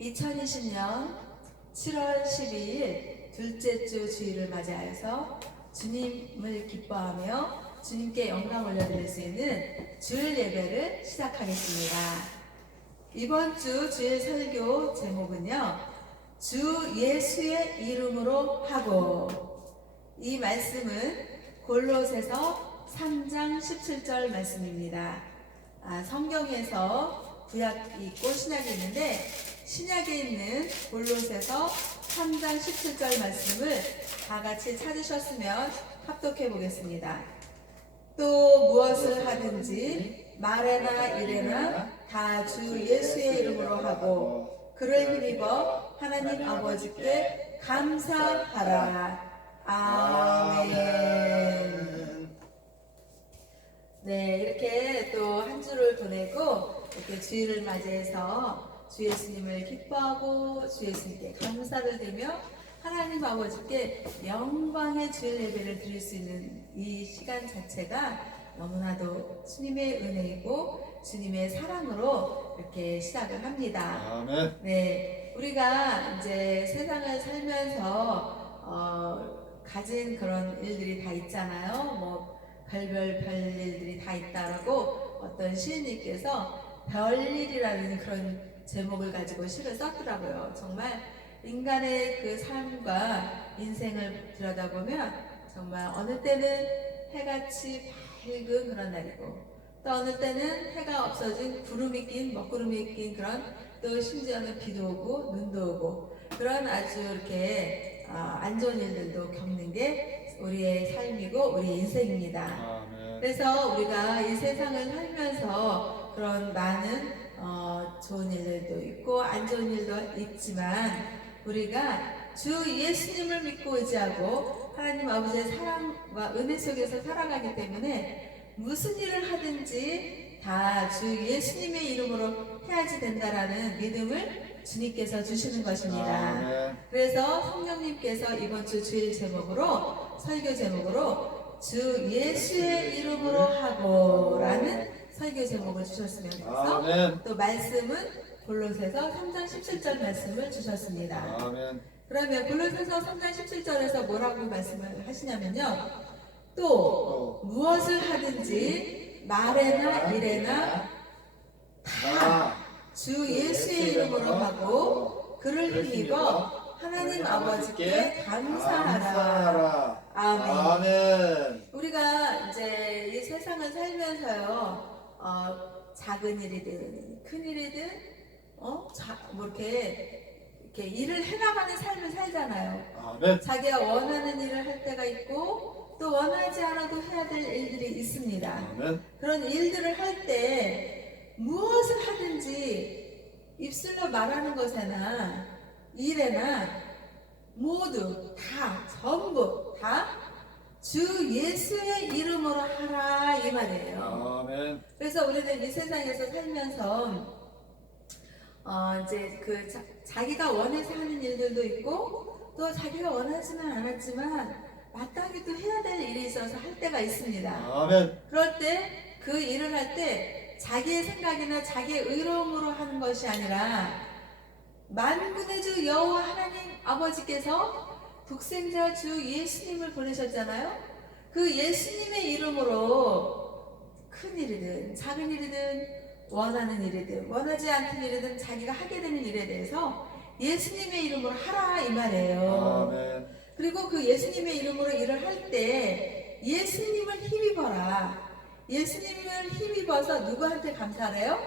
2020년 7월 12일 둘째 주 주일을 맞이하여서 주님을 기뻐하며 주님께 영광 올려드릴 수 있는 주일 예배를 시작하겠습니다. 이번 주 주일 설교 제목은요, 주 예수의 이름으로 하고, 이 말씀은 골로새서 3장 17절 말씀입니다. 성경에서 구약이 있고 신약이 있는데, 신약에 있는 골로새서 3장 17절 말씀을 다 같이 찾으셨으면 합독해 보겠습니다. 또 무엇을 하든지 말에나 일에나 다 주 예수의 이름으로 하고 그를 힘입어 하나님 아버지께 감사하라. 아멘. 네, 이렇게 또 한 주를 보내고 이렇게 주일을 맞이해서 주 예수님을 기뻐하고 주 예수님께 감사를 드리며 하나님 아버지께 영광의 주일 예배를 드릴 수 있는 이 시간 자체가 너무나도 주님의 은혜이고 주님의 사랑으로 이렇게 시작을 합니다. 아멘. 네, 우리가 이제 세상을 살면서 가진 그런 일들이 다 있잖아요. 뭐 별별 일들이 다 있다라고 어떤 시인님께서 별일이라는 그런 제목을 가지고 시를 썼더라고요. 정말 인간의 그 삶과 인생을 들여다보면 정말 어느 때는 해같이 밝은 그런 날이고 또 어느 때는 해가 없어진 구름이 낀 먹구름이 낀 그런, 또 심지어는 비도 오고 눈도 오고 그런 아주 이렇게 안 좋은 일들도 겪는 게 우리의 삶이고 우리의 인생입니다. 아멘. 그래서 우리가 이 세상을 살면서 그런 많은 좋은 일들도 있고 안 좋은 일도 있지만 우리가 주 예수님을 믿고 의지하고 하나님 아버지의 사랑과 은혜 속에서 살아가기 때문에 무슨 일을 하든지 다 주 예수님의 이름으로 해야지 된다라는 믿음을 주님께서 주시는 것입니다. 아멘. 그래서 성령님께서 이번 주 주일 제목으로, 설교 제목으로 주 예수의 이름으로 하고 라는 설교 제목을 주셨으면서 아멘. 또 말씀은 골로새서 3장 17절 말씀을 주셨습니다. 아멘. 그러면 골로새서 3장 17절에서 뭐라고 말씀을 하시냐면요, 또 무엇을 하든지 말에나 일에나 다 주 예수의 이름으로 하고 그를 힘입어 하나님 아버지께 감사하라. 아멘. 아멘. 우리가 이제 이 세상을 살면서요, 작은 일이든 큰 일이든 뭐 이렇게 일을 해나가는 삶을 살잖아요. 아멘. 자기가 원하는 일을 할 때가 있고 또 원하지 않아도 해야 될 일들이 있습니다. 아멘. 그런 일들을 할 때 무엇을 하든지 입술로 말하는 것에나 일에나 모두 다 전부 다 주 예수의 이름으로 하라 이 말이에요. 아멘. 그래서 우리는 이 세상에서 살면서 이제 자기가 원해서 하는 일들도 있고 또 자기가 원하지는 않았지만 마땅히 또 해야 될 일이 있어서 할 때가 있습니다. 아멘. 그럴 때 그 일을 할 때 자기의 생각이나 자기의 의로움으로 하는 것이 아니라 만군의 주 여호와 하나님 아버지께서 독생자 주 예수님을 보내셨잖아요. 그 예수님의 이름으로 큰 일이든 작은 일이든 원하는 일이든 원하지 않는 일이든 자기가 하게 되는 일에 대해서 예수님의 이름으로 하라 이 말이에요. 아멘. 그리고 그 예수님의 이름으로 일을 할 때 예수님을 힘입어라. 예수님을 힘입어서 누구한테 감사해요?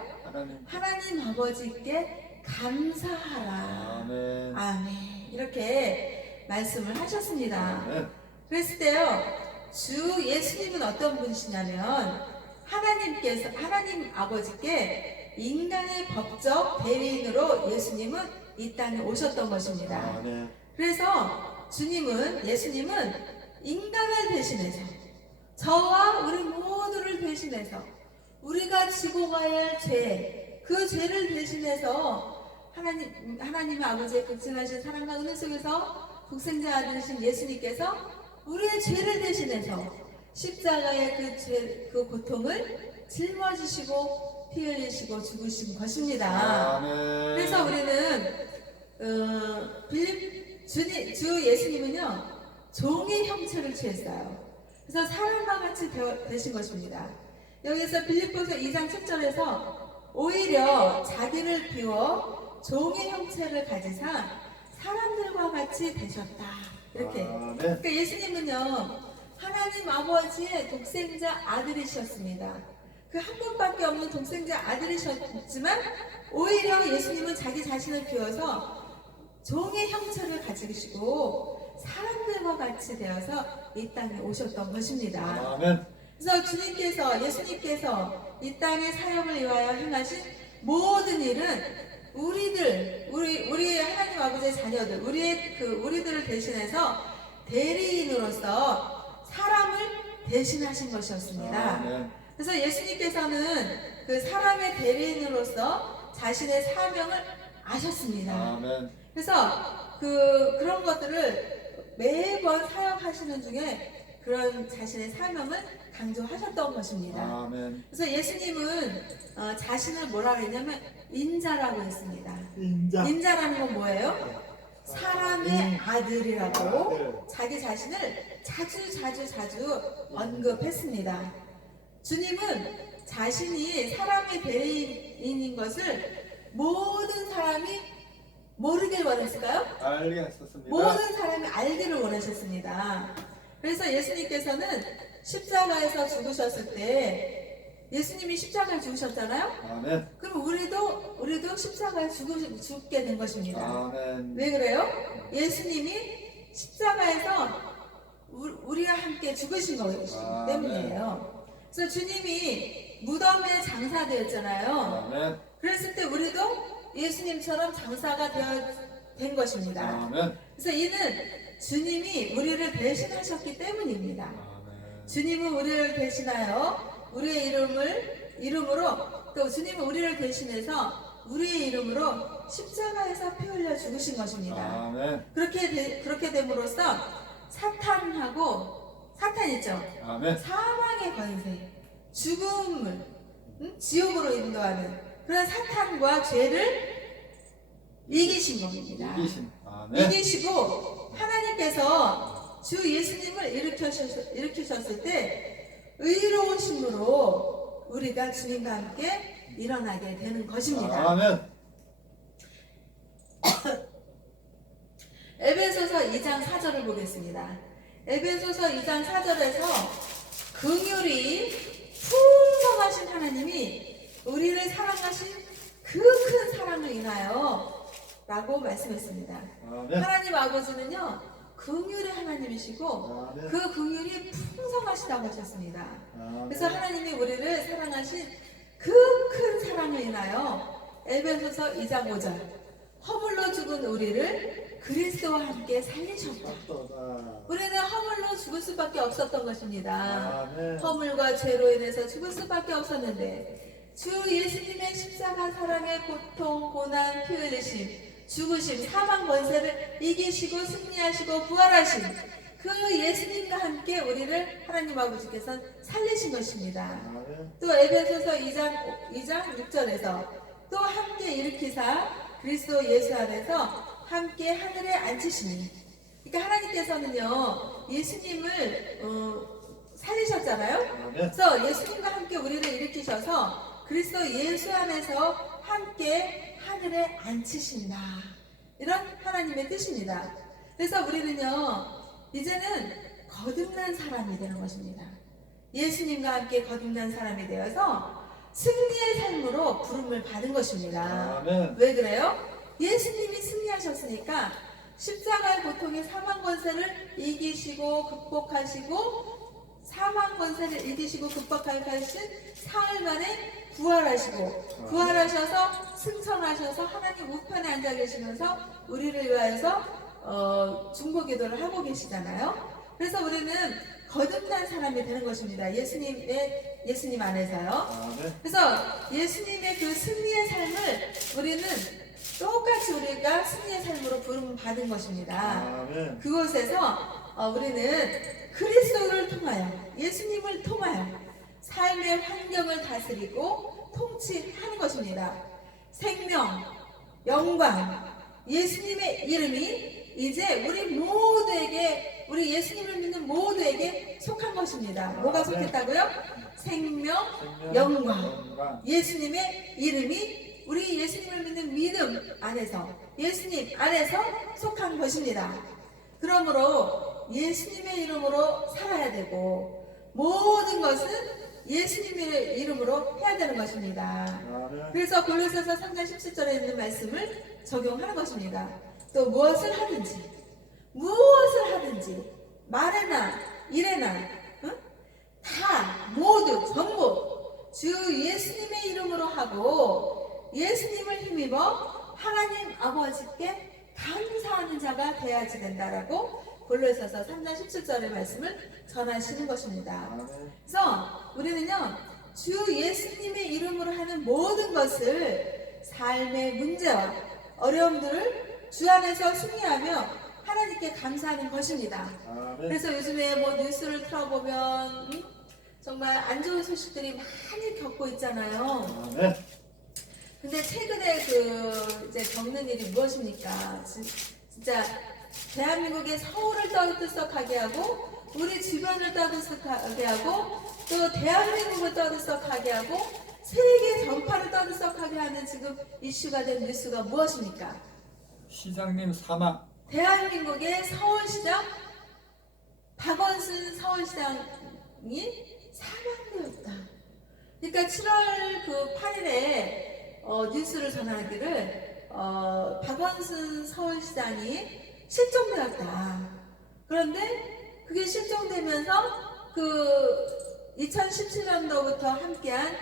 하나님 아버지께 감사하라. 아멘. 아멘. 이렇게 말씀을 하셨습니다. 아멘. 그랬을 때요, 주 예수님은 어떤 분이시냐면 하나님 아버지께 인간의 법적 대리인으로 예수님은 이 땅에 오셨던 것입니다. 아멘. 그래서 예수님은 인간을 대신해서 저와 우리 모두를 대신해서 우리가 지고 가야 할 죄, 그 죄를 대신해서 하나님의 아버지의 극진하신 사랑과 은혜 속에서 독생자 아들이신 예수님께서 우리의 죄를 대신해서 십자가의 그 고통을 짊어지시고 피 흘리시고 죽으신 것입니다. 아멘. 그래서 우리는 주 예수님은요 종의 형체를 취했어요. 그래서 사람과 같이 되신 것입니다. 여기서 빌립보서 2장 7절에서 오히려 자기를 비워 종의 형체를 가지사 사람들과 같이 되셨다. 이렇게. 아멘. 그러니까 예수님은요 하나님 아버지의 독생자 아들이셨습니다. 그 한 분밖에 없는 독생자 아들이셨지만 오히려 예수님은 자기 자신을 비워서 종의 형체를 가지시고 사람들과 같이 되어서 이 땅에 오셨던 것입니다. 아멘. 그래서 예수님께서 이 땅의 사역을 위하여 행하신 모든 일은 우리 하나님 아버지의 자녀들, 우리들을 대신해서 대리인으로서 사람을 대신하신 것이었습니다. 아멘. 그래서 예수님께서는 그 사람의 대리인으로서 자신의 사명을 아셨습니다. 아멘. 그래서 그런 것들을 매번 사역하시는 중에 그런 자신의 사명을 강조하셨던 것입니다. 아멘. 그래서 예수님은 자신을 뭐라 그랬냐면 인자라고 했습니다. 인자라는 건 뭐예요? 사람의 아들이라고 아들. 자기 자신을 자주 언급했습니다. 주님은 자신이 사람의 대리인인 것을 모든 사람이 모르길 원했을까요? 알게 했었습니다. 모든 사람이 알기를 원하셨습니다. 그래서 예수님께서는 십자가에서 죽으셨을 때 예수님이 십자가에 죽으셨잖아요. 아멘. 그럼 우리도 십자가에 죽게 된 것입니다. 아멘. 왜 그래요? 예수님이 십자가에서 우리와 함께 죽으신 것이기 때문이에요. 그래서 주님이 무덤에 장사되었잖아요. 아멘. 그랬을 때 우리도 예수님처럼 장사가 된 것입니다. 아멘. 그래서 이는 주님이 우리를 대신하셨기 때문입니다. 아멘. 주님은 우리를 대신하여 우리의 이름으로 또 주님은 우리를 대신해서 우리의 이름으로 십자가에서 피 흘려 죽으신 것입니다. 아멘. 그렇게 됨으로써 사탄 있죠. 아멘. 사망의 권세, 죽음을 지옥으로 인도하는 그런 사탄과 죄를 이기신 겁니다. 아멘. 이기시고 하나님께서 주 예수님을 일으키셨을 때 의로우심으로 우리가 주님과 함께 일어나게 되는 것입니다. 아멘. 에베소서 2장 4절을 보겠습니다. 에베소서 2장 4절에서 긍휼이 풍성하신 하나님이 우리를 사랑하신 그 큰 사랑을 인하여 라고 말씀했습니다. 아멘. 하나님 아버지는요 긍휼의 하나님이시고 아멘. 그 긍휼이 풍성하시다고 하셨습니다. 아멘. 그래서 하나님이 우리를 사랑하신 그 큰 사랑을 인하여 에베소서 2장 5절 허물로 죽은 우리를 그리스도와 함께 살리셨다. 우리는 허물로 죽을 수밖에 없었던 것입니다. 아멘. 허물과 죄로 인해서 죽을 수밖에 없었는데 주 예수님의 십자가 사랑의 고통, 고난, 피 흘리심, 죽으심, 사망 권세를 이기시고 승리하시고 부활하신 그 예수님과 함께 우리를 하나님 아버지께서 살리신 것입니다. 아멘. 또 에베소서 2장 6절에서 또 함께 일으키사 그리스도 예수 안에서 함께 하늘에 앉히시니, 그러니까 하나님께서는요 예수님을 살리셨잖아요. 아멘. 그래서 예수님과 함께 우리를 일으키셔서 그리스도 예수 안에서 함께 하늘에 앉히신다. 이런 하나님의 뜻입니다. 그래서 우리는요 이제는 거듭난 사람이 되는 것입니다. 예수님과 함께 거듭난 사람이 되어서 승리의 삶으로 부름을 받은 것입니다. 아멘. 왜 그래요? 예수님이 승리하셨으니까 십자가의 고통의 사망 권세를 이기시고 극복하시고 사망 권세를 이기시고 극복하신 사흘 만에 부활하셔서 승천하셔서 하나님 우편에 앉아 계시면서 우리를 위하여서 중보기도를 하고 계시잖아요. 그래서 우리는 거듭난 사람이 되는 것입니다. 예수님 안에서요. 아멘. 그래서 예수님의 그 승리의 삶을 우리는 똑같이 우리가 승리의 삶으로 부름 받은 것입니다. 아멘. 그곳에서 우리는 그리스도를 통하여 예수님을 통하여 삶의 환경을 다스리고 통치하는 것입니다. 생명, 영광, 예수님의 이름이 이제 우리 예수님을 믿는 모두에게 속한 것입니다. 뭐가 속했다고요? 생명, 영광. 예수님의 이름이 우리 예수님을 믿는 믿음 안에서, 예수님 안에서 속한 것입니다. 그러므로 예수님의 이름으로 살아야 되고 모든 것은 예수님의 이름으로 해야 되는 것입니다. 그래서 골로새서 3장 17절에 있는 말씀을 적용하는 것입니다. 또 무엇을 하든지 말에나 일에나 다 모두 전부 주 예수님의 이름으로 하고 예수님을 힘입어 하나님 아버지께 감사하는 자가 되어야지 된다라고 골로새서 3장 17절의 말씀을 전하시는 것입니다. 그래서 우리는요, 주 예수님의 이름으로 하는 모든 것을 삶의 문제와 어려움들을 주 안에서 승리하며 하나님께 감사하는 것입니다. 그래서 요즘에 뭐 뉴스를 틀어보면 정말 안 좋은 소식들이 많이 겪고 있잖아요. 근데 최근에 이제 겪는 일이 무엇입니까? 진짜 대한민국의 서울을 떠들썩하게 하고 우리 주변을 떠들썩하게 하고 또 대한민국을 떠들썩하게 하고 세계 전파를 떠들썩하게 하는 지금 이슈가 된 뉴스가 무엇입니까? 시장님 사망. 대한민국의 서울시장 박원순 서울시장이 사망되었다. 그러니까 7월 8일에 뉴스를 전하기를 박원순 서울시장이 실종되었다. 그런데 그게 실종되면서 2017년도부터 함께한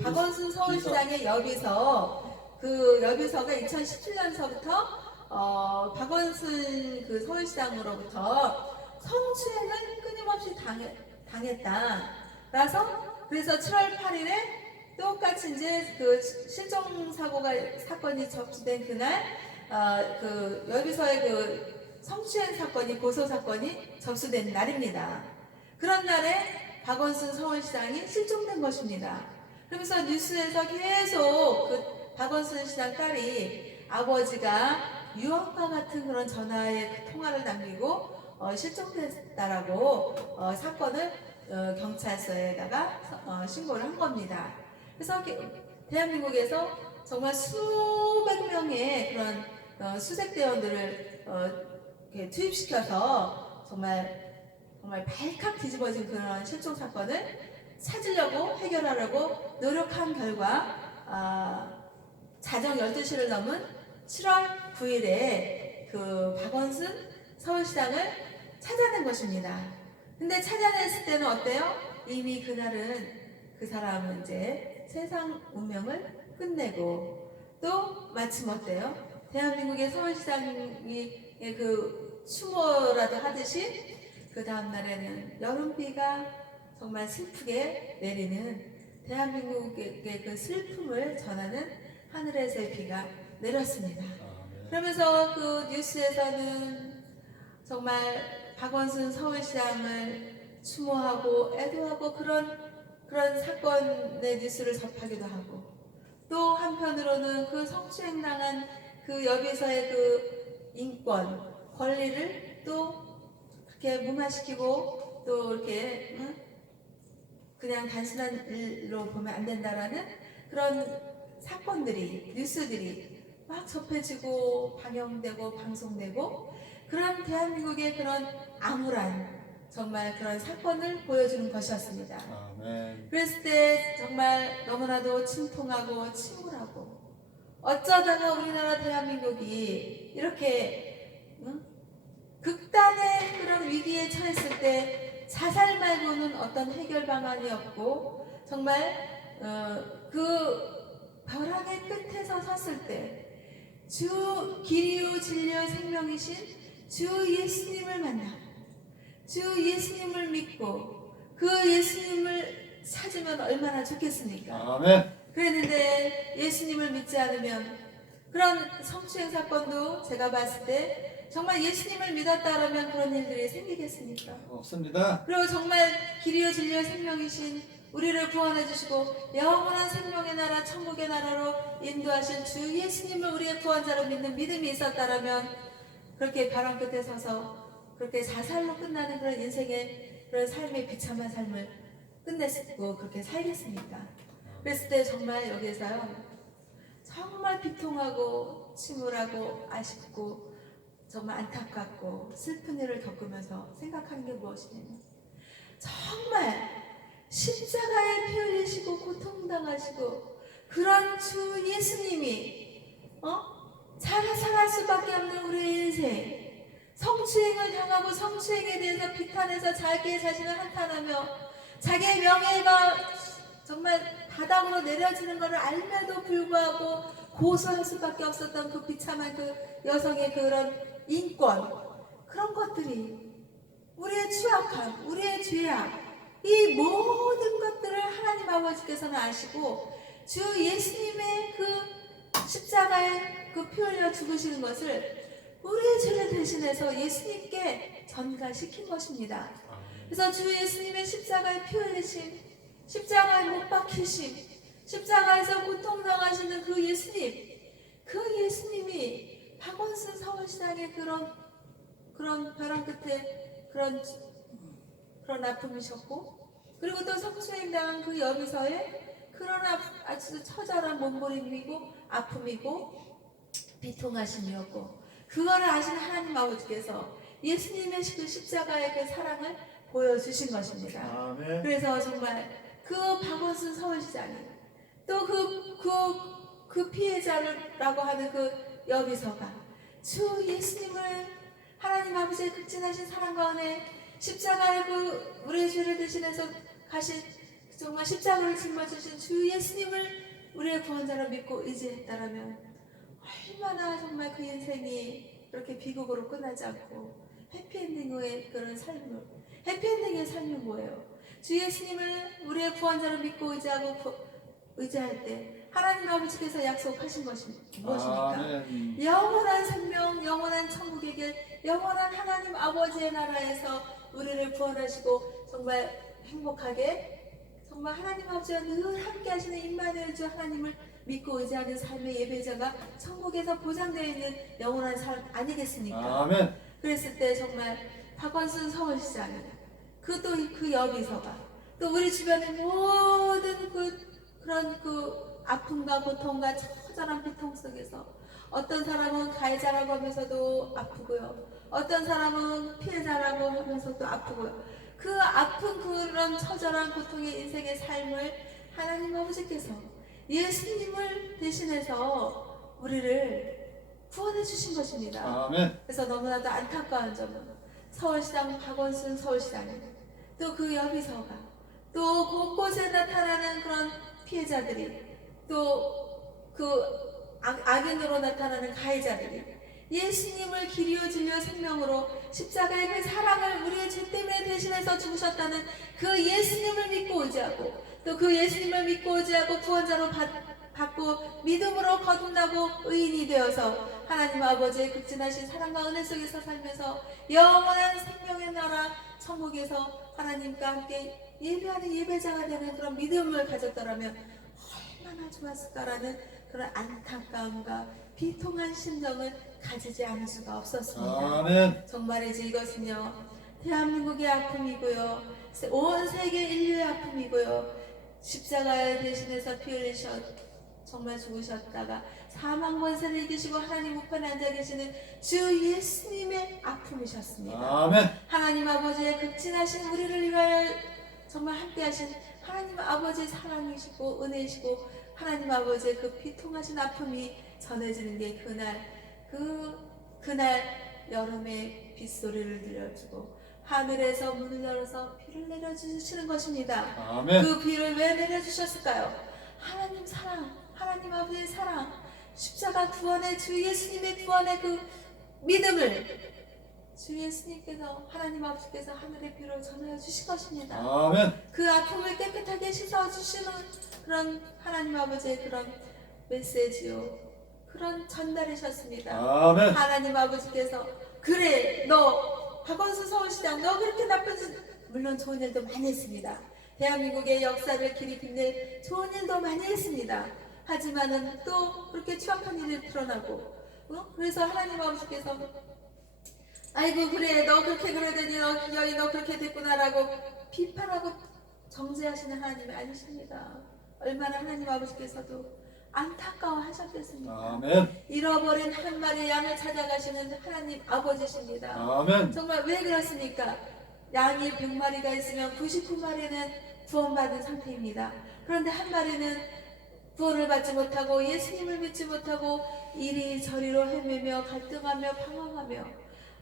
박원순 서울시장의 여비서, 그 여비서가 2017년서부터 박원순 서울시장으로부터 성추행을 끊임없이 당했다. 그래서 7월 8일에 똑같이 이제 실종 사건이 접수된 그날 여기서의 성추행 사건이 고소 사건이 접수된 날입니다. 그런 날에 박원순 서울시장이 실종된 것입니다. 그러면서 뉴스에서 계속 박원순 시장 딸이 아버지가 유언과 같은 그런 전화의 통화를 남기고 실종됐다라고 사건을 경찰서에다가 신고를 한 겁니다. 그래서 대한민국에서 정말 수백 명의 그런 수색대원들을 투입시켜서 정말 발칵 뒤집어진 그런 실종 사건을 찾으려고 해결하려고 노력한 결과 자정 12시를 넘은 7월 9일에 박원순 서울시장을 찾아낸 것입니다. 근데 찾아냈을 때는 어때요? 이미 그날은 그 사람은 이제 세상 운명을 끝내고 또 마침 어때요? 대한민국의 서울시장이 추모라도 하듯이 그 다음날에는 여름비가 정말 슬프게 내리는 대한민국의 그 슬픔을 전하는 하늘에서의 비가 내렸습니다. 그러면서 그 뉴스에서는 정말 박원순 서울시장을 추모하고 애도하고 그런 사건의 뉴스를 접하기도 하고 또 한편으로는 그 성추행당한 그 여기서의 그 인권, 권리를 또 그렇게 무마시키고 또 이렇게 그냥 단순한 일로 보면 안 된다라는 그런 사건들이, 뉴스들이 막 접해지고 방영되고 방송되고 그런 대한민국의 그런 암울한 정말 그런 사건을 보여주는 것이었습니다. 그랬을 때 정말 너무나도 침통하고 침울하고 어쩌다가 우리나라 대한민국이 이렇게 극단의 그런 위기에 처했을 때 자살 말고는 어떤 해결 방안이 없고 정말 그 벼랑의 끝에서 섰을 때 주 길이요 진리요 생명이신 주 예수님을 만나 주 예수님을 믿고 그 예수님을 찾으면 얼마나 좋겠습니까? 아멘. 그랬는데 예수님을 믿지 않으면 그런 성추행 사건도 제가 봤을 때 정말 예수님을 믿었다라면 그런 일들이 생기겠습니까? 없습니다. 그리고 정말 길이요 진리요 생명이신 우리를 구원해 주시고 영원한 생명의 나라 천국의 나라로 인도하신 주 예수님을 우리의 구원자로 믿는 믿음이 있었다라면 그렇게 벼랑 끝에 서서 그렇게 자살로 끝나는 그런 인생의 그런 삶의 비참한 삶을 끝냈고 그렇게 살겠습니까? 그랬을 때 정말 여기서요 정말 비통하고 침울하고 아쉽고 정말 안타깝고 슬픈 일을 겪으면서 생각하는 게 무엇이냐면 정말 십자가에 피 흘리시고 고통당하시고 그런 주 예수님이 살아갈 수밖에 없는 우리의 인생 성추행을 당하고 성추행에 대해서 비탄해서 자기의 자신을 한탄하며 자기의 명예가 정말 바닥으로 내려지는 것을 알면도 불구하고 고소할 수밖에 없었던 그 비참한 그 여성의 그런 인권 그런 것들이 우리의 추악함, 우리의 죄악 이 모든 것들을 하나님 아버지께서는 아시고 주 예수님의 그 십자가에 그 피 흘려 죽으시는 것을 우리의 죄를 대신해서 예수님께 전가시킨 것입니다. 그래서 주 예수님의 십자가에 피 흘리심, 십자가에 못 박히심, 십자가에서 고통당하시는 그 예수님, 그 예수님이 박원순 서울시장의 그런 벼랑 끝에 그런 아픔이셨고, 그리고 또 성추행당한 그 여비서의 그런 아주 처절한 몸부림이고 아픔이고 비통하심이었고, 그거를 아시는 하나님 아버지께서 예수님의 그 십자가의 그 사랑을 보여주신 것입니다. 아멘. 그래서 정말 그 박원순 서울시장이 또 그 피해자라고 하는 그 여비서가 주 예수님을 하나님 아버지의 극진하신 사랑과 은혜 십자가의 그 우리의 죄를 대신해서 가신 정말 십자가를 짊어지신 주 예수님을 우리의 구원자로 믿고 의지했다라면 얼마나 정말 그 인생이 그렇게 비극으로 끝나지 않고 해피엔딩의 그런 삶을 해피엔딩의 삶이 뭐예요? 주 예수님을 우리의 구원자로 믿고 의지할 때 하나님 아버지께서 약속하신 것이 무엇입니까? 아멘. 영원한 생명, 영원한 천국의 길, 영원한 하나님 아버지의 나라에서 우리를 구원하시고 정말 행복하게 정말 하나님 아버지와 늘 함께 하시는 임마누엘 주 하나님을 믿고 의지하는 삶의 예배자가 천국에서 보장되어 있는 영원한 삶 아니겠습니까? 아멘. 그랬을 때 정말 박원순 서울시장이 그 여비서가 또 우리 주변의 모든 그런 아픔과 고통과 처절한 비통 속에서 어떤 사람은 가해자라고 하면서도 아프고요. 어떤 사람은 피해자라고 하면서도 아프고요. 그 아픈 그런 처절한 고통의 인생의 삶을 하나님 아버지께서 예수님을 대신해서 우리를 구원해 주신 것입니다. 아멘. 그래서 너무나도 안타까운 점은 서울시장 박원순 서울시장이 또 그 여비서가 또 곳곳에 나타나는 그런 피해자들이 또 그 악인으로 나타나는 가해자들이 예수님을 길이요 진리요 생명으로 십자가의 그 사랑을 우리의 죄 때문에 대신해서 죽으셨다는 그 예수님을 믿고 의지하고 또 그 예수님을 믿고 의지하고 구원자로 받고 믿음으로 거듭나고 의인이 되어서 하나님 아버지의 극진하신 사랑과 은혜 속에서 살면서 영원한 생명의 나라 천국에서 하나님과 함께 예배하는 예배자가 되는 그런 믿음을 가졌더라면 얼마나 좋았을까라는 그런 안타까움과 비통한 심정을 가지지 않을 수가 없었습니다. 아멘. 정말이지 이것은요 대한민국의 아픔이고요 온 세계 인류의 아픔이고요 십자가에 대신해서 피 흘리셔 정말 죽으셨다가 사망 권세를 이기시고 하나님 우편에 앉아 계시는 주 예수님의 아픔이셨습니다. 아멘. 하나님 아버지의 극진하신 우리를 위하여 정말 함께하신 하나님 아버지의 사랑이시고 은혜이시고 하나님 아버지의 그 비통하신 아픔이 전해지는 게 그날 여름의 빗소리를 들려주고 하늘에서 문을 열어서 비를 내려주시는 것입니다. 아멘. 그 비를 왜 내려주셨을까요? 하나님 사랑, 하나님 아버지의 사랑, 십자가 구원의 주 예수님의 구원의 그 믿음을 주 예수님께서 하나님 아버지께서 하늘의 비로 전하여 주신 것입니다. 아멘. 그 아픔을 깨끗하게 씻어주시는 그런 하나님 아버지의 그런 메시지요. 그런 전달이셨습니다. 아멘. 하나님 아버지께서 그래 너 박원순 서울시장 너 그렇게 나쁜 물론 좋은 일도 많이 했습니다. 대한민국의 역사를 길이 빛낼 좋은 일도 많이 했습니다. 하지만은 또 그렇게 추악한 일이 드러나고 그래서 하나님 아버지께서 아이고 그래 너 그렇게 그러더니 너 여기 너 그렇게 됐구나라고 비판하고 정죄하시는 하나님이 아니십니다. 얼마나 하나님 아버지께서도 안타까워하셨겠습니까? 아멘. 잃어버린 한 마리 양을 찾아가시는 하나님 아버지십니다. 아멘. 정말 왜 그렇습니까? 양이 100마리가 있으면 99마리는 구원받은 상태입니다. 그런데 한 마리는 구원을 받지 못하고 예수님을 믿지 못하고 이리저리로 헤매며 갈등하며 방황하며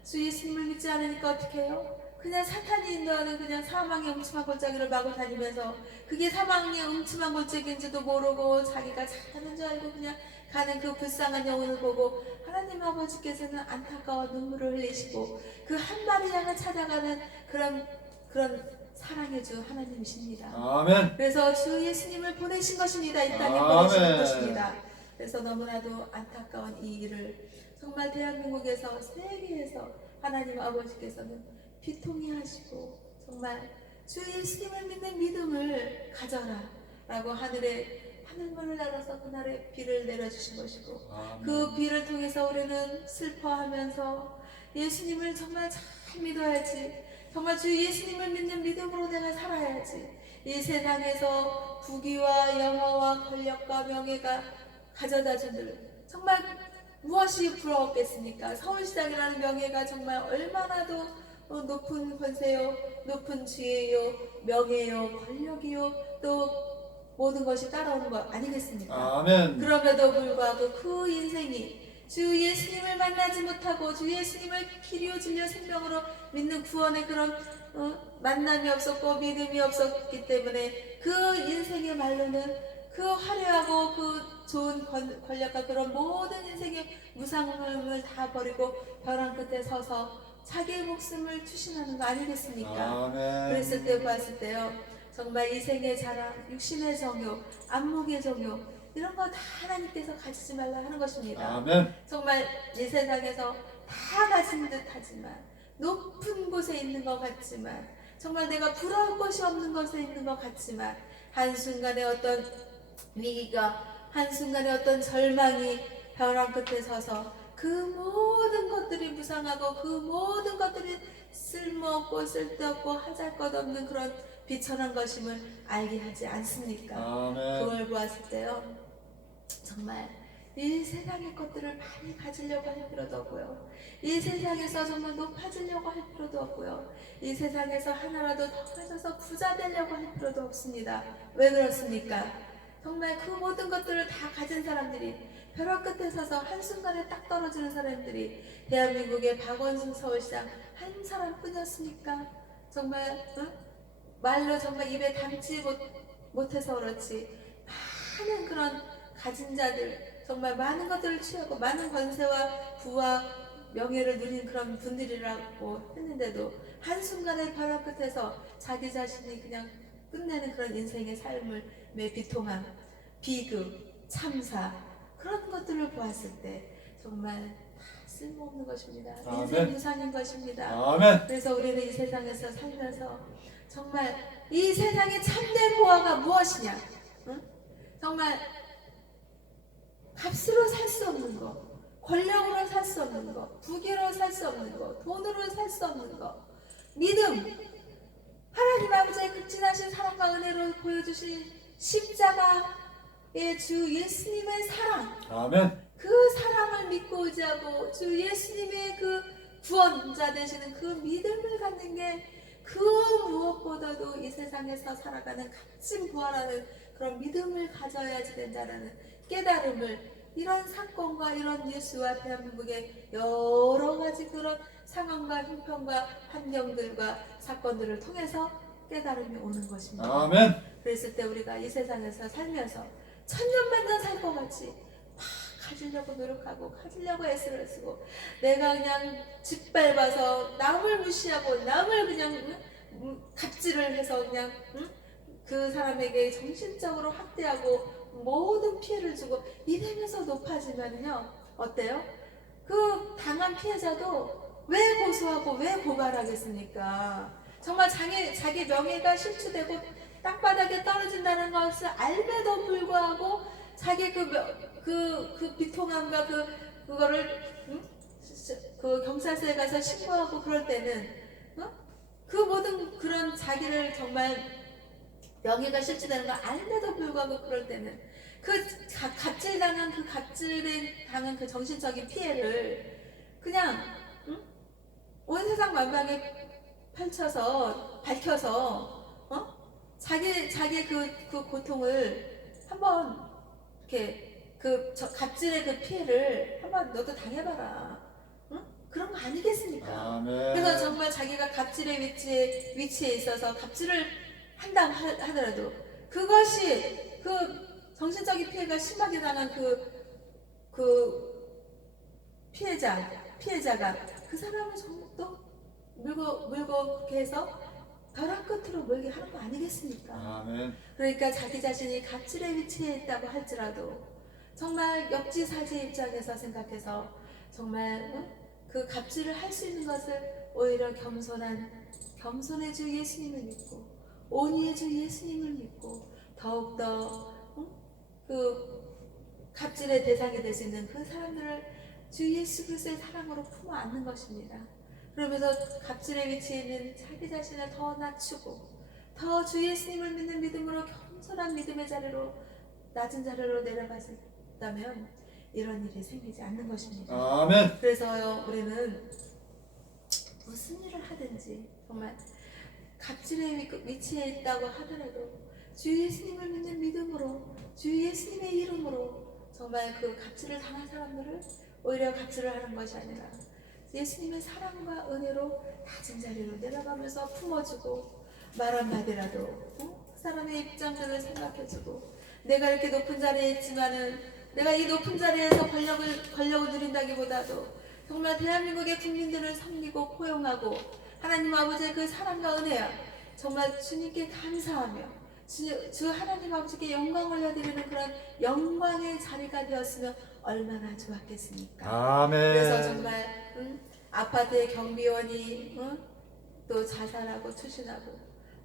주 예수님을 믿지 않으니까 어떻게 해요? 그냥 사탄이 인도하는 그냥 사망의 음침한 골짜기를 마구 다니면서 그게 사망의 음침한 골짜기인지도 모르고 자기가 잘하는 줄 알고 그냥 가는 그 불쌍한 영혼을 보고 하나님 아버지께서는 안타까워 눈물을 흘리시고 그 한 마리 양을 찾아가는 그런 사랑의 주 하나님이십니다. 아멘. 그래서 주 예수님을 보내신 것입니다. 이 땅에 아멘. 보내신 것입니다. 그래서 너무나도 안타까운 이 일을 정말 대한민국에서 세계에서 하나님 아버지께서는 비통해 하시고 정말 주 예수님을 믿는 믿음을 가져라 라고 하늘문을 열어서 그날에 비를 내려주신 것이고 아멘. 그 비를 통해서 우리는 슬퍼하면서 예수님을 정말 잘 믿어야지 정말 주 예수님을 믿는 믿음으로 내가 살아야지 이 세상에서 부귀와 영화와 권력과 명예가 가져다주는 정말 무엇이 부러웠겠습니까? 서울시장이라는 명예가 정말 얼마나도 높은 권세요, 높은 지혜요, 명예요, 권력이요, 또 모든 것이 따라오는 것 아니겠습니까? 아멘. 그럼에도 불구하고 그 인생이 주 예수님을 만나지 못하고 주 예수님을 길이요 진리요 생명으로 믿는 구원의 그런 만남이 없었고 믿음이 없었기 때문에 그 인생의 말로는 그 화려하고 그 좋은 권력과 그런 모든 인생의 무상함을 다 버리고 벼랑 끝에 서서 자기의 목숨을 투신하는 거 아니겠습니까? 아멘. 그랬을 때 봤을 때요 정말 이 생의 자랑, 육신의 정욕, 안목의 정욕 이런 거 다 하나님께서 가지지 말라 하는 것입니다. 아멘. 정말 이 세상에서 다 가진 듯 하지만 높은 곳에 있는 것 같지만 정말 내가 부러울 것이 없는 곳에 있는 것 같지만 한순간에 어떤 위기가 한순간에 어떤 절망이 벼랑 끝에 서서 그 모든 것들이 무상하고 그 모든 것들이 쓸모없고 쓸데없고 하잘것없는 그런 비천한 것임을 알게 하지 않습니까? 아멘. 그걸 보았을 때요 정말 이 세상의 것들을 많이 가지려고 할 필요도 없고요 이 세상에서 정말 높아지려고 할 필요도 없고요 이 세상에서 하나라도 더 가져서 부자 되려고 할 필요도 없습니다. 왜 그렇습니까? 정말 그 모든 것들을 다 가진 사람들이 벼랑 끝에 서서 한순간에 딱 떨어지는 사람들이 대한민국의 박원순 서울시장 한 사람뿐이었습니까? 정말 말로 정말 입에 담지 못해서 그렇지 많은 그런 가진 자들 정말 많은 것들을 취하고 많은 권세와 부와 명예를 누린 그런 분들이라고 했는데도 한순간에 벼랑 끝에서 자기 자신이 그냥 끝내는 그런 인생의 삶을 비통함, 비극, 참사 그런 것들을 보았을 때 정말 쓸모없는 것입니다. 아멘. 인생 무상인 것입니다. 아멘. 그래서 우리는 이 세상에서 살면서 정말 이 세상의 참된 보화가 무엇이냐? 응? 정말 값으로 살 수 없는 거, 권력으로 살 수 없는 거, 부귀로 살 수 없는 거, 돈으로 살 수 없는 거, 믿음, 하나님 아버지의 극진하신 사랑과 은혜로 보여주신 십자가의 주 예수님의 사랑, 아멘. 그 사랑을 믿고 의지하고 주 예수님의 그 구원자 되시는 그 믿음을 갖는 게 그 무엇보다도 이 세상에서 살아가는 값진 부활하는 그런 믿음을 가져야지 된다는 깨달음을 이런 사건과 이런 뉴스와 대한민국의 여러 가지 그런 상황과 형편과 환경들과 사건들을 통해서 깨달음이 오는 것입니다. 아멘. 그랬을 때 우리가 이 세상에서 살면서 천년만년 살 것 같이 막 가지려고 노력하고 가지려고 애쓰를 쓰고 내가 그냥 짓밟아서 남을 무시하고 남을 그냥 갑질을 해서 그냥 그 사람에게 정신적으로 학대하고 모든 피해를 주고 이러면서 높아지면요 어때요? 그 당한 피해자도 왜 고소하고 왜 고발하겠습니까? 정말 자기 명예가 실추되고 땅바닥에 떨어진다는 것을 알면도 불구하고 자기 그 비통함과 그거를 그 경찰서에 가서 신고하고 그럴 때는 그 모든 그런 자기를 정말 명예가 실추되는 걸 알면도 불구하고 그럴 때는 갑질당한 그 갑질에 당한 그 정신적인 피해를 그냥 온 세상 만방에 밝혀서 자기 그 고통을 한번 이렇게 갑질의 그 피해를 한번 너도 당해봐라. 응? 그런 거 아니겠습니까? 아멘. 그래서 정말 자기가 갑질의 위치에 있어서 갑질을 한다 하더라도 그것이 그 정신적인 피해가 심하게 당한 그 피해자가 그 사람을 또 물고 그렇게 해서 벼랑 끝으로 몰게 하는 거 아니겠습니까? 아멘. 그러니까 자기 자신이 갑질의 위치에 있다고 할지라도 정말 역지사지 입장에서 생각해서 정말 그 갑질을 할 수 있는 것을 오히려 겸손의 주 예수님을 믿고 온유의 주 예수님을 믿고 더욱더 그 갑질의 대상이 될 수 있는 그 사람들을 주 예수 그리스도의 사랑으로 품어 안는 것입니다. 그러면서 갑질의 위치에 있는 자기 자신을 더 낮추고 더 주 예수님을 믿는 믿음으로 겸손한 믿음의 자리로 낮은 자리로 내려갔다면 이런 일이 생기지 않는 것입니다. 아멘. 그래서요 우리는 무슨 일을 하든지 정말 갑질의 위치에 있다고 하더라도 주 예수님을 믿는 믿음으로 주 예수님의 이름으로 정말 그 갑질을 당한 사람들을 오히려 갑질을 하는 것이 아니라 예수님의 사랑과 은혜로 낮은 자리로 내려가면서 품어주고 말 한마디라도 그 사람의 입장들을 생각해주고 내가 이렇게 높은 자리에 있지만은 내가 이 높은 자리에서 권력을 누린다기보다도 정말 대한민국의 국민들을 섬기고 포용하고 하나님 아버지의 그 사랑과 은혜야 정말 주님께 감사하며 주 하나님 아버지께 영광을 올려드리는 그런 영광의 자리가 되었으면 얼마나 좋았겠습니까? 아멘. 그래서 정말 아파트의 경비원이 또 자살하고 추신하고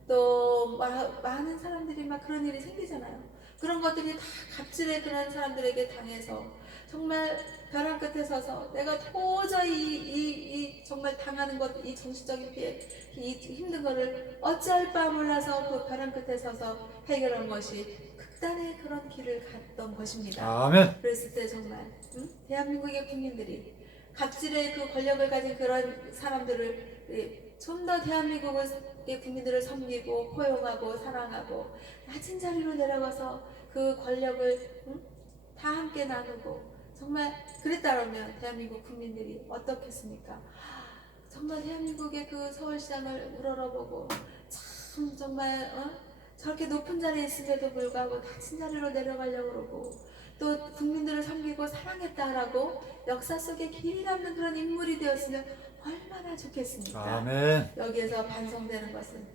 또 많은 사람들이 막 그런 일이 생기잖아요. 그런 것들이 다 갑질의 그런 사람들에게 당해서 정말 벼랑 끝에 서서 내가 도저히 이 정말 당하는 것, 이 정신적인 피해, 이 힘든 거를 어찌할 바 몰라서 그 벼랑 끝에 서서 해결한 것이 극단의 그런 길을 갔던 것입니다. 아멘. 그랬을 때 정말 대한민국의 국민들이 갑질의 그 권력을 가진 그런 사람들을 좀 더 대한민국의 국민들을 섬기고 포용하고 사랑하고 낮은 자리로 내려가서 그 권력을 다 함께 나누고 정말 그랬다면 대한민국 국민들이 어떻겠습니까? 정말 대한민국의 그 서울시장을 우러러보고 참 정말 저렇게 높은 자리에 있음에도 불구하고 낮은 자리로 내려가려고 그러고 또 국민들을 섬기고 사랑했다라고 역사 속에 길이 남는 그런 인물이 되었으면 얼마나 좋겠습니까? 아멘. 여기에서 반성되는 것은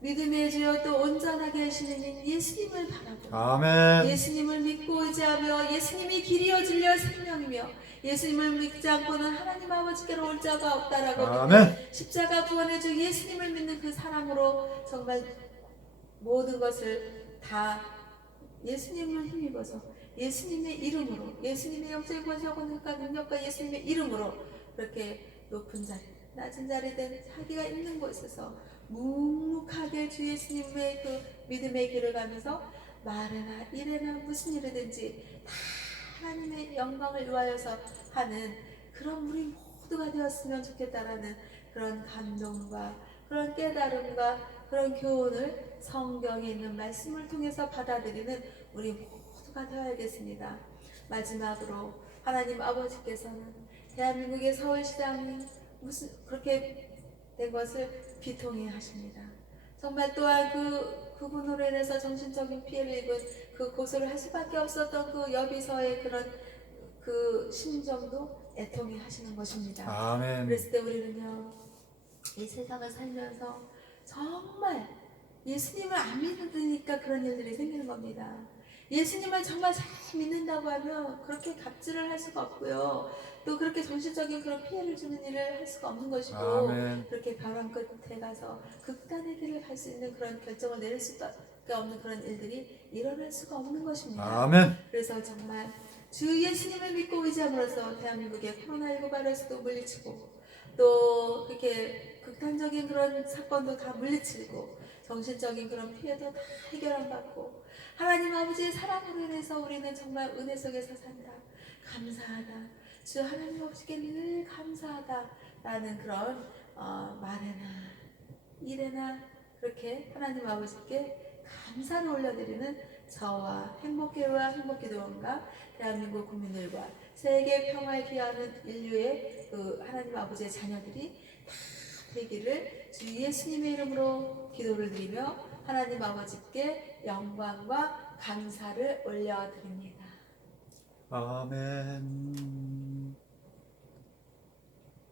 믿음의 주여 또 온전하게 하시는 예수님을 바라고 아멘. 예수님을 믿고 의지하며 예수님이 길이요 진리요 생명이며 예수님을 믿지 않고는 하나님 아버지께로 올 자가 없다라고 아멘. 믿는 십자가 구원의 주 예수님을 믿는 그 사랑으로 정말 모든 것을 다 예수님을 힘입어서 예수님의 이름으로 예수님의 영적인 권세와 능력과 예수님의 이름으로 그렇게 높은 자리 낮은 자리 된 자기가 있는 곳에서 묵묵하게 주 예수님의 그 믿음의 길을 가면서 말이나 일이나 무슨 일이든지 다 하나님의 영광을 위하여서 하는 그런 우리 모두가 되었으면 좋겠다라는 그런 감동과 그런 깨달음과 그런 교훈을 성경에 있는 말씀을 통해서 받아들이는 우리 모두가 되어야겠습니다. 마지막으로 하나님 아버지께서는 대한민국의 서울시장이 무슨 그렇게 된 것을 비통해 하십니다. 정말 또한 그분으로 인해서 정신적인 피해를 입은 그 고소를 할 수밖에 없었던 그 여비서의 그런 그 심정도 애통해 하시는 것입니다. 아멘. 그랬을 때 우리는요 이 세상을 살면서 정말 예수님을 안 믿으니까 그런 일들이 생기는 겁니다. 예수님을 정말 잘 믿는다고 하면 그렇게 갑질을 할 수가 없고요. 또 그렇게 정신적인 그런 피해를 주는 일을 할 수가 없는 것이고, 아멘. 그렇게 벼랑 끝에 가서 극단의 길을 갈 수 있는 그런 결정을 내릴 수밖에 없는 그런 일들이 일어날 수가 없는 것입니다. 아멘. 그래서 정말 주 예수님을 믿고 의지함으로써 대한민국의 코로나19 바이러스도 물리치고, 또 그렇게 극단적인 그런 사건도 다 물리치고, 정신적인 그런 피해도 다 해결함 받고, 하나님 아버지의 사랑으로 인해서 우리는 정말 은혜 속에서 산다. 감사하다. 주 하나님 아버지께 늘 감사하다. 라는 그런 말에나 일에나 그렇게 하나님 아버지께 감사를 올려드리는 저와 행복교회와 행복기도원과 대한민국 국민들과 세계 평화에 기여하는 인류의 그 하나님 아버지의 자녀들이 다 되기를 주 예수님의 이름으로 기도를 드리며 하나님 아버지께 영광과 감사를 올려드립니다. 아멘.